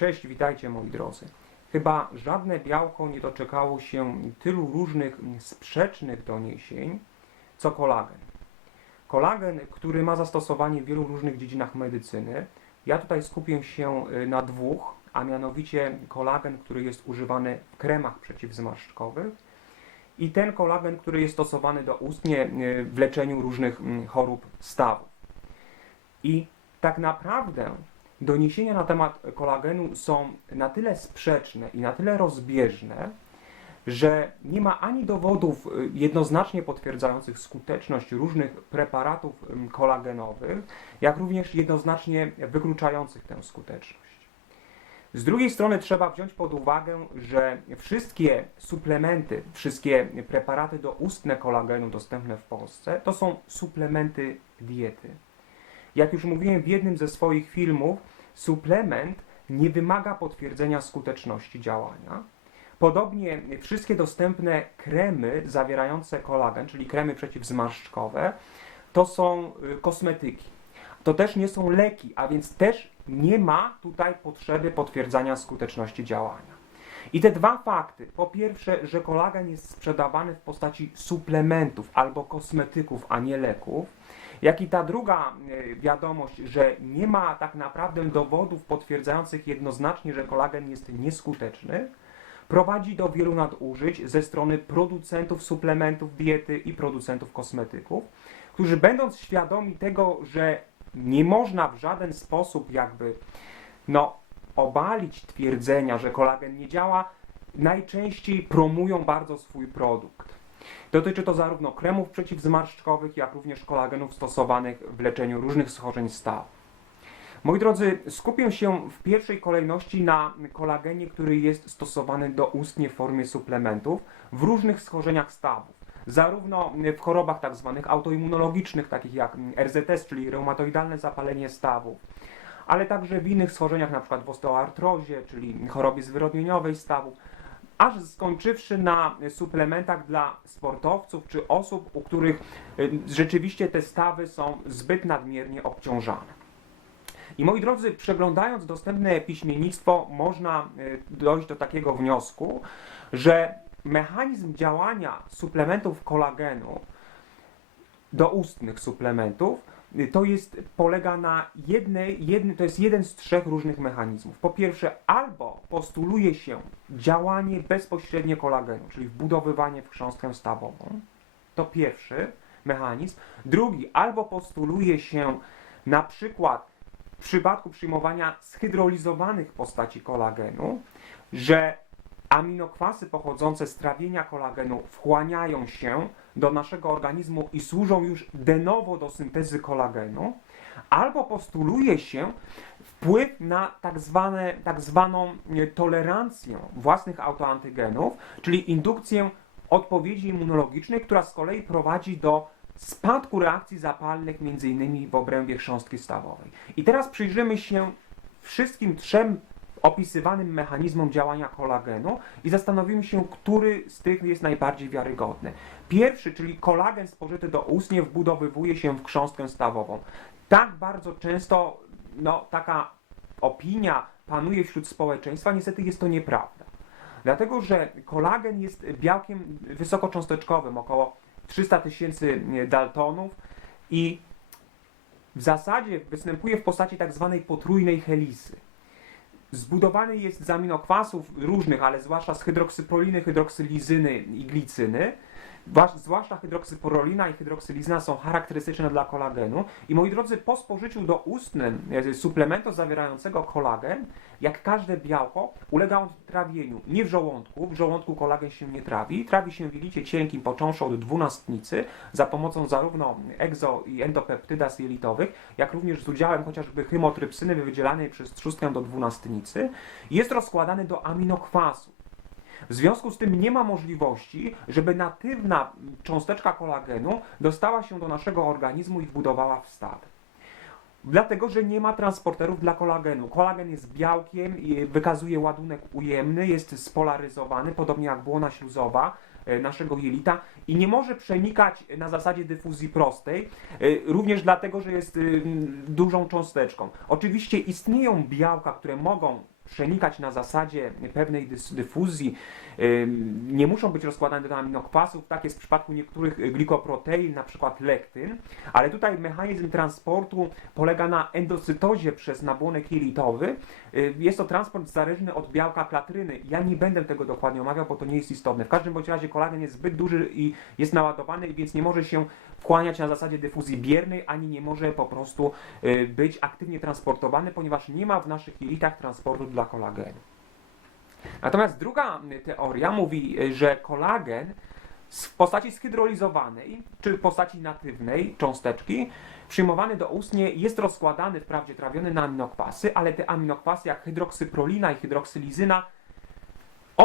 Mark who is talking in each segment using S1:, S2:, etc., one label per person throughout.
S1: Cześć, witajcie moi drodzy. Chyba żadne białko nie doczekało się tylu różnych sprzecznych doniesień, co kolagen. Kolagen, który ma zastosowanie w wielu różnych dziedzinach medycyny. Ja tutaj skupię się y, na dwóch, a mianowicie kolagen, który jest używany w kremach przeciwzmarszczkowych i ten kolagen, który jest stosowany doustnie y, w leczeniu różnych mm, chorób stawów. I tak naprawdę doniesienia na temat kolagenu są na tyle sprzeczne i na tyle rozbieżne, że nie ma ani dowodów y, jednoznacznie potwierdzających skuteczność różnych preparatów kolagenowych, jak również jednoznacznie wykluczających tę skuteczność. Z drugiej strony trzeba wziąć pod uwagę, że wszystkie suplementy, wszystkie preparaty doustne kolagenu dostępne w Polsce to są suplementy diety. Jak już mówiłem w jednym ze swoich filmów, suplement nie wymaga potwierdzenia skuteczności działania. Podobnie wszystkie dostępne kremy zawierające kolagen, czyli kremy przeciwzmarszczkowe, to są y, kosmetyki. To też nie są leki, a więc też nie ma tutaj potrzeby potwierdzania skuteczności działania. I te dwa fakty, po pierwsze, że kolagen jest sprzedawany w postaci suplementów albo kosmetyków, a nie leków, jak i ta druga e, wiadomość, że nie ma tak naprawdę dowodów potwierdzających jednoznacznie, że kolagen jest nieskuteczny, prowadzi do wielu nadużyć ze strony producentów suplementów diety i producentów kosmetyków, którzy będąc świadomi tego, że nie można w żaden sposób jakby no, obalić twierdzenia, że kolagen nie działa, najczęściej promują bardzo swój produkt. Dotyczy to zarówno kremów przeciwzmarszczkowych, jak również kolagenów stosowanych w leczeniu różnych schorzeń stawu. Moi drodzy, skupię się w pierwszej kolejności na kolagenie, który jest stosowany doustnie w formie suplementów w różnych schorzeniach stawów. Zarówno w chorobach tak zwanych autoimmunologicznych, takich jak RZS, czyli reumatoidalne zapalenie stawów, ale także w innych schorzeniach, np. w osteoartrozie, czyli chorobie zwyrodnieniowej stawów, aż skończywszy na suplementach dla sportowców czy osób, u których y, rzeczywiście te stawy są zbyt nadmiernie obciążane. I moi drodzy, przeglądając dostępne piśmiennictwo, można y, dojść do takiego wniosku, że mechanizm działania suplementów kolagenu, doustnych suplementów, to jest, polega na jednej, jedny, to jest jeden z trzech różnych mechanizmów. Po pierwsze, albo postuluje się działanie bezpośrednie kolagenu, czyli wbudowywanie w chrząstkę stawową. To pierwszy mechanizm. Drugi, albo postuluje się na przykład w przypadku przyjmowania zhydrolizowanych postaci kolagenu, że aminokwasy pochodzące z trawienia kolagenu wchłaniają się do naszego organizmu i służą już de novo do syntezy kolagenu, albo postuluje się wpływ na tak, zwane, tak zwaną tolerancję własnych autoantygenów, czyli indukcję odpowiedzi immunologicznej, która z kolei prowadzi do spadku reakcji zapalnych m.in. w obrębie chrząstki stawowej. I teraz przyjrzymy się wszystkim trzem opisywanym mechanizmom działania kolagenu i zastanowimy się, który z tych jest najbardziej wiarygodny. Pierwszy, czyli kolagen spożyty do ustnie wbudowywuje się w chrząstkę stawową. Tak bardzo często no, taka opinia panuje wśród społeczeństwa, niestety jest to nieprawda. Dlatego, że kolagen jest białkiem wysokocząsteczkowym, około 300 tysięcy daltonów i w zasadzie występuje w postaci tak zwanej potrójnej helisy. Zbudowany jest z aminokwasów różnych, ale zwłaszcza z hydroksyproliny, hydroksylizyny i glicyny, zwłaszcza hydroksyporolina i hydroksylizyna są charakterystyczne dla kolagenu. I moi drodzy, po spożyciu doustnym suplementu zawierającego kolagen, jak każde białko, ulega on trawieniu. Nie w żołądku, w żołądku kolagen się nie trawi. Trawi się w jelicie cienkim, począwszy od dwunastnicy, za pomocą zarówno egzo i endopeptydaz jelitowych, jak również z udziałem chociażby chymotrypsyny wydzielanej przez trzustkę do dwunastnicy. Jest rozkładany do aminokwasów. W związku z tym nie ma możliwości, żeby natywna cząsteczka kolagenu dostała się do naszego organizmu i wbudowała w staw. Dlatego, że nie ma transporterów dla kolagenu. Kolagen jest białkiem, wykazuje ładunek ujemny, jest spolaryzowany, podobnie jak błona śluzowa e, naszego jelita i nie może przenikać na zasadzie dyfuzji prostej, e, również dlatego, że jest e, dużą cząsteczką. Oczywiście istnieją białka, które mogą przenikać na zasadzie pewnej dyfuzji, nie muszą być rozkładane do aminokwasów, tak jest w przypadku niektórych glikoprotein, na przykład lektyn, ale tutaj mechanizm transportu polega na endocytozie przez nabłonek jelitowy. Jest to transport zależny od białka klatryny. Ja nie będę tego dokładnie omawiał, bo to nie jest istotne. W każdym bądź razie kolagen jest zbyt duży i jest naładowany, więc nie może się wchłaniać na zasadzie dyfuzji biernej, ani nie może po prostu y, być aktywnie transportowany, ponieważ nie ma w naszych jelitach transportu dla kolagenu. Natomiast druga y, teoria mówi, y, że kolagen w postaci schydrolizowanej, czy w postaci natywnej cząsteczki, przyjmowany do ustnie, jest rozkładany, wprawdzie trawiony na aminokwasy, ale te aminokwasy jak hydroksyprolina i hydroksylizyna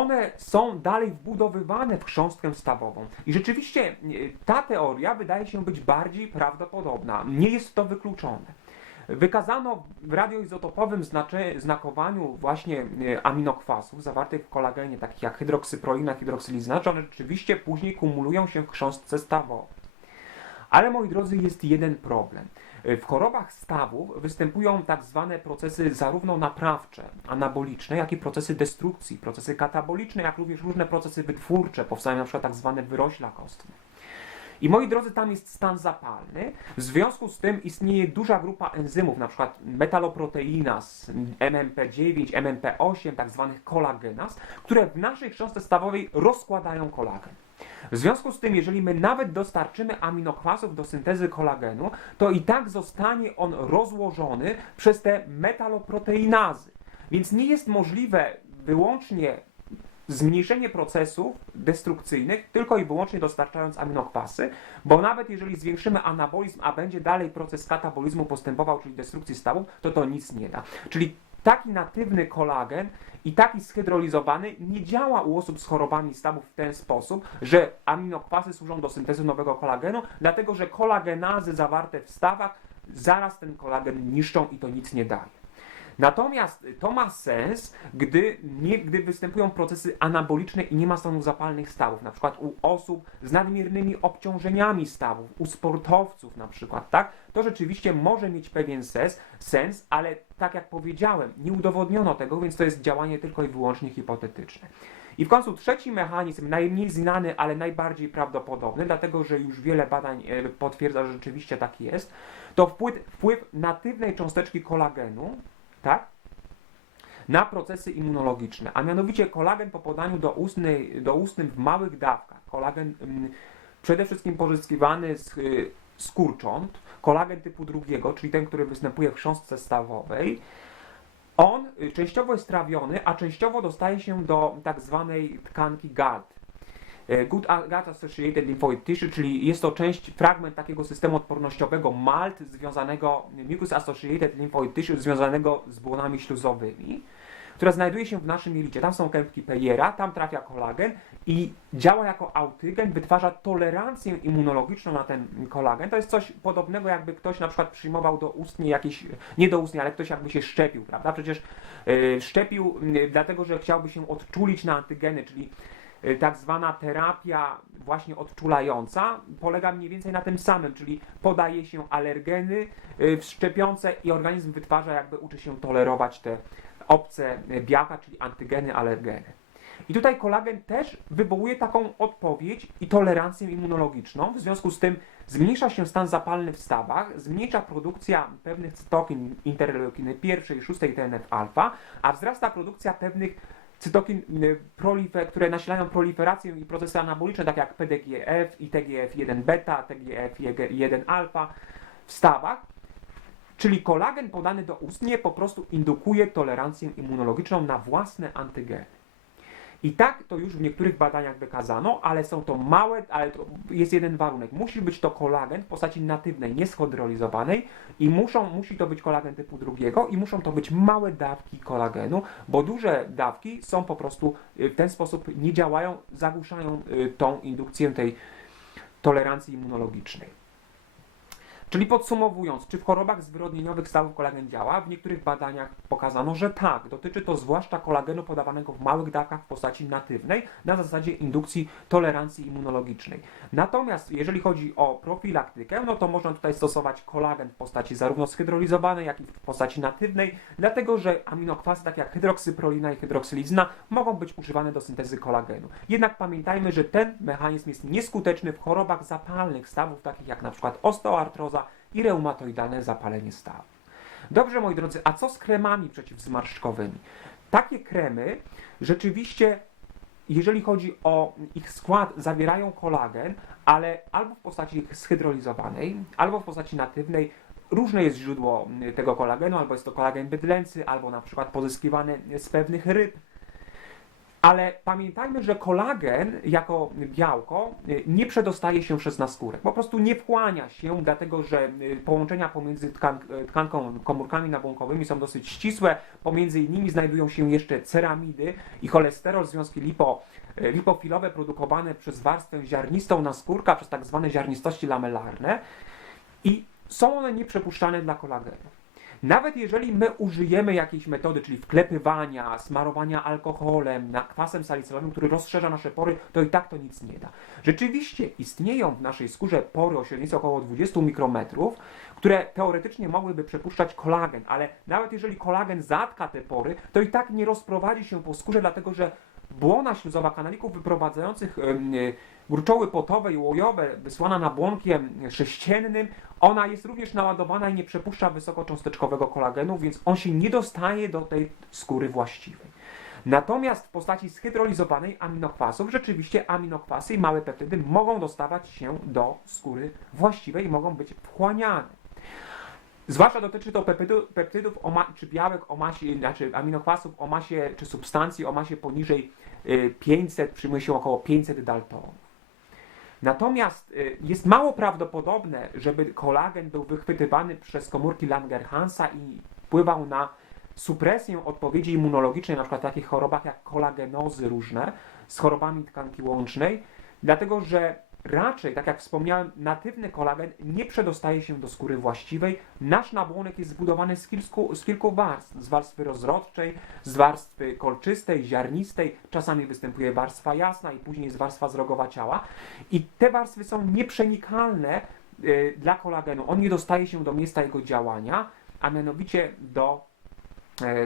S1: one są dalej wbudowywane w chrząstkę stawową. I rzeczywiście e, ta teoria wydaje się być bardziej prawdopodobna. Nie jest to wykluczone. Wykazano w radioizotopowym znakowaniu właśnie e, aminokwasów zawartych w kolagenie, takich jak hydroksyprolina, hydroksylizyna, że one rzeczywiście później kumulują się w chrząstce stawowej. Ale moi drodzy, jest jeden problem. W chorobach stawów występują tak zwane procesy zarówno naprawcze, anaboliczne, jak i procesy destrukcji, procesy kataboliczne, jak również różne procesy wytwórcze, powstają na przykład tak zwane wyrośla kostne. I moi drodzy, tam jest stan zapalny. W związku z tym istnieje duża grupa enzymów, na przykład metaloproteinas, MMP9, MMP8, tak zwanych kolagenas, które w naszej chrząstce stawowej rozkładają kolagen. W związku z tym, jeżeli my nawet dostarczymy aminokwasów do syntezy kolagenu, to i tak zostanie on rozłożony przez te metaloproteinazy. Więc nie jest możliwe wyłącznie zmniejszenie procesów destrukcyjnych tylko i wyłącznie dostarczając aminokwasy, bo nawet jeżeli zwiększymy anabolizm, a będzie dalej proces katabolizmu postępował, czyli destrukcji stawów, to to nic nie da. Czyli taki natywny kolagen i taki schydrolizowany nie działa u osób z chorobami stawów w ten sposób, że aminokwasy służą do syntezy nowego kolagenu, dlatego że kolagenazy zawarte w stawach zaraz ten kolagen niszczą i to nic nie daje. Natomiast to ma sens, gdy, nie, gdy występują procesy anaboliczne i nie ma stanów zapalnych stawów, na przykład u osób z nadmiernymi obciążeniami stawów, u sportowców na przykład, tak? To rzeczywiście może mieć pewien sens, sens, ale tak jak powiedziałem, nie udowodniono tego, więc to jest działanie tylko i wyłącznie hipotetyczne. I w końcu trzeci mechanizm, najmniej znany, ale najbardziej prawdopodobny, dlatego że już wiele badań e, potwierdza, że rzeczywiście tak jest, to wpływ, wpływ natywnej cząsteczki kolagenu, tak? Na procesy immunologiczne, a mianowicie kolagen po podaniu do, ustnej, do ustnym w małych dawkach, kolagen ym, przede wszystkim pozyskiwany z, y, z kurcząt, kolagen typu drugiego, czyli ten, który występuje w chrząstce stawowej, on y, częściowo jest trawiony, a częściowo dostaje się do tak zwanej tkanki GAD. E, Good Gut Associated Lymphoid Tissue, czyli jest to część, fragment takiego systemu odpornościowego MALT związanego, Mucus Associated Lymphoid Tissue związanego z błonami śluzowymi, która znajduje się w naszym jelicie. Tam są kępki Peyera, tam trafia kolagen i działa jako autygen, wytwarza tolerancję immunologiczną na ten kolagen. To jest coś podobnego, jakby ktoś na przykład przyjmował do ustnie jakieś, nie do ustnie, ale ktoś jakby się szczepił, prawda? Przecież yy, szczepił yy, dlatego, że chciałby się odczulić na antygeny, czyli tak zwana terapia właśnie odczulająca polega mniej więcej na tym samym, czyli podaje się alergeny y, szczepiące i organizm wytwarza, jakby uczy się tolerować te obce y, białka, czyli antygeny, alergeny. I tutaj kolagen też wywołuje taką odpowiedź i tolerancję immunologiczną, w związku z tym zmniejsza się stan zapalny w stawach, zmniejsza produkcja pewnych cytokin interleukiny pierwszej, szóstej TNF-alfa, a wzrasta produkcja pewnych cytokin, y, prolife, które nasilają proliferację i procesy anaboliczne, tak jak PDGF i TGF-1-beta, TGF-1-alfa w stawach. Czyli kolagen podany do ustnie po prostu indukuje tolerancję immunologiczną na własne antygeny. I tak to już w niektórych badaniach wykazano, ale są to małe, ale to jest jeden warunek. Musi być to kolagen w postaci natywnej, nieschodrolizowanej i muszą, musi to być kolagen typu drugiego i muszą to być małe dawki kolagenu, bo duże dawki są po prostu y, w ten sposób nie działają, zagłuszają y, tą indukcję tej tolerancji immunologicznej. Czyli podsumowując, czy w chorobach zwyrodnieniowych stawów kolagen działa? W niektórych badaniach pokazano, że tak. Dotyczy to zwłaszcza kolagenu podawanego w małych dawkach w postaci natywnej na zasadzie indukcji tolerancji immunologicznej. Natomiast jeżeli chodzi o profilaktykę, no to można tutaj stosować kolagen w postaci zarówno zhydrolizowanej, jak i w postaci natywnej, dlatego że aminokwasy takie jak hydroksyprolina i hydroksylizyna mogą być używane do syntezy kolagenu. Jednak pamiętajmy, że ten mechanizm jest nieskuteczny w chorobach zapalnych stawów, takich jak na przykład osteoartroza i reumatoidalne zapalenie stawów. Dobrze, moi drodzy, a co z kremami przeciwzmarszczkowymi? Takie kremy rzeczywiście, jeżeli chodzi o ich skład, zawierają kolagen, ale albo w postaci zhydrolizowanej, albo w postaci natywnej. Różne jest źródło tego kolagenu, albo jest to kolagen bydlęcy, albo na przykład pozyskiwany z pewnych ryb. Ale pamiętajmy, że kolagen jako białko y, nie przedostaje się przez naskórek. Po prostu nie wchłania się, dlatego że y, połączenia pomiędzy tkan y, tkanką, komórkami nabłonkowymi są dosyć ścisłe. Pomiędzy innymi znajdują się jeszcze ceramidy i cholesterol, związki lipo, lipofilowe produkowane przez warstwę ziarnistą naskórka, przez tak zwane ziarnistości lamellarne. I są one nieprzepuszczalne dla kolagenu. Nawet jeżeli my użyjemy jakiejś metody, czyli wklepywania, smarowania alkoholem, kwasem salicylowym, który rozszerza nasze pory, to i tak to nic nie da. Rzeczywiście istnieją w naszej skórze pory o średnicy około 20 mikrometrów, które teoretycznie mogłyby przepuszczać kolagen, ale nawet jeżeli kolagen zatka te pory, to i tak nie rozprowadzi się po skórze, dlatego że błona śluzowa kanalików wyprowadzających gruczoły potowe i łojowe wysłana nabłonkiem sześciennym, ona jest również naładowana i nie przepuszcza wysokocząsteczkowego kolagenu, więc on się nie dostaje do tej skóry właściwej. Natomiast w postaci zhydrolizowanej aminokwasów rzeczywiście aminokwasy i małe peptydy mogą dostawać się do skóry właściwej i mogą być wchłaniane. Zwłaszcza dotyczy to peptydów, czy białek o masie, znaczy aminokwasów o masie, czy substancji o masie poniżej 500, y, przyjmuje się około 500 daltonów. Natomiast y, jest mało prawdopodobne, żeby kolagen był wychwytywany przez komórki Langerhansa i wpływał na supresję odpowiedzi immunologicznej, na przykład w takich chorobach jak kolagenozy różne, z chorobami tkanki łącznej, dlatego że Raczej, tak jak wspomniałem, natywny kolagen nie przedostaje się do skóry właściwej. Nasz nabłonek jest zbudowany z kilku, z kilku warstw. Z warstwy rozrodczej, z warstwy kolczystej, ziarnistej, czasami występuje warstwa jasna i później jest warstwa zrogowa ciała. I te warstwy są nieprzenikalne y, dla kolagenu. On nie dostaje się do miejsca jego działania, a mianowicie do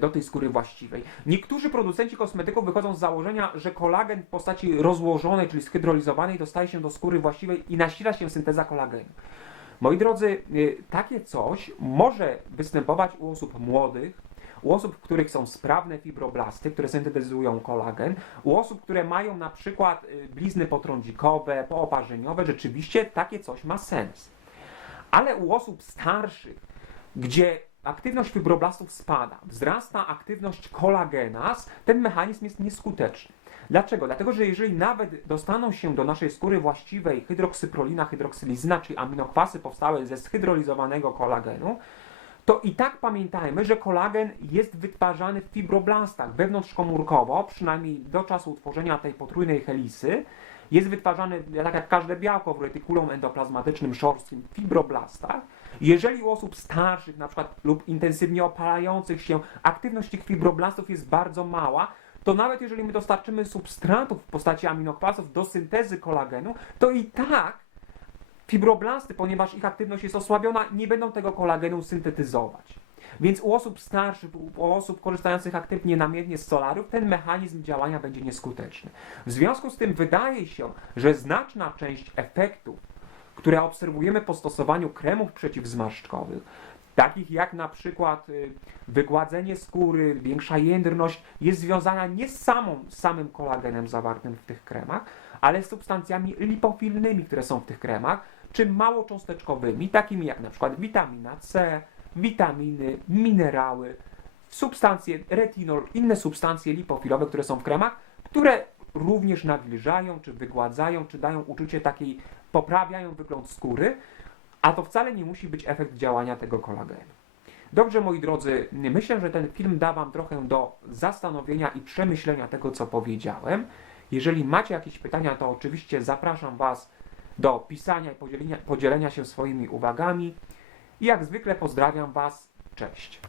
S1: do tej skóry właściwej. Niektórzy producenci kosmetyków wychodzą z założenia, że kolagen w postaci rozłożonej, czyli zhydrolizowanej, dostaje się do skóry właściwej i nasila się synteza kolagenu. Moi drodzy, e, takie coś może występować u osób młodych, u osób, w których są sprawne fibroblasty, które syntetyzują kolagen, u osób, które mają na przykład e, blizny potrądzikowe, pooparzeniowe, rzeczywiście takie coś ma sens. Ale u osób starszych, gdzie aktywność fibroblastów spada, wzrasta aktywność kolagenas, ten mechanizm jest nieskuteczny. Dlaczego? Dlatego, że jeżeli nawet dostaną się do naszej skóry właściwej hydroksyprolina, hydroksylizyna, czyli aminokwasy powstałe ze zhydrolizowanego kolagenu, to i tak pamiętajmy, że kolagen jest wytwarzany w fibroblastach wewnątrzkomórkowo, przynajmniej do czasu utworzenia tej potrójnej helisy, jest wytwarzany, tak jak każde białko w retikulum endoplazmatycznym szorstkim, w fibroblastach. Jeżeli u osób starszych na przykład lub intensywnie opalających się aktywność tych fibroblastów jest bardzo mała, to nawet jeżeli my dostarczymy substratów w postaci aminokwasów do syntezy kolagenu, to i tak fibroblasty, ponieważ ich aktywność jest osłabiona, nie będą tego kolagenu syntetyzować. Więc u osób starszych, u osób korzystających aktywnie namiennie z solariów, ten mechanizm działania będzie nieskuteczny. W związku z tym wydaje się, że znaczna część efektów, które obserwujemy po stosowaniu kremów przeciwzmarszczkowych, takich jak na przykład y, wygładzenie skóry, większa jędrność, jest związana nie z, samą, samym kolagenem zawartym w tych kremach, ale z substancjami lipofilnymi, które są w tych kremach, czy małocząsteczkowymi, takimi jak na przykład witamina C, witaminy, minerały, substancje retinol, inne substancje lipofilowe, które są w kremach, które również nawilżają, czy wygładzają, czy dają uczucie takiej, poprawiają wygląd skóry, a to wcale nie musi być efekt działania tego kolagenu. Dobrze, moi drodzy, myślę, że ten film da Wam trochę do zastanowienia i przemyślenia tego, co powiedziałem. Jeżeli macie jakieś pytania, to oczywiście zapraszam Was do pisania i podzielenia, podzielenia się swoimi uwagami. I jak zwykle pozdrawiam Was. Cześć.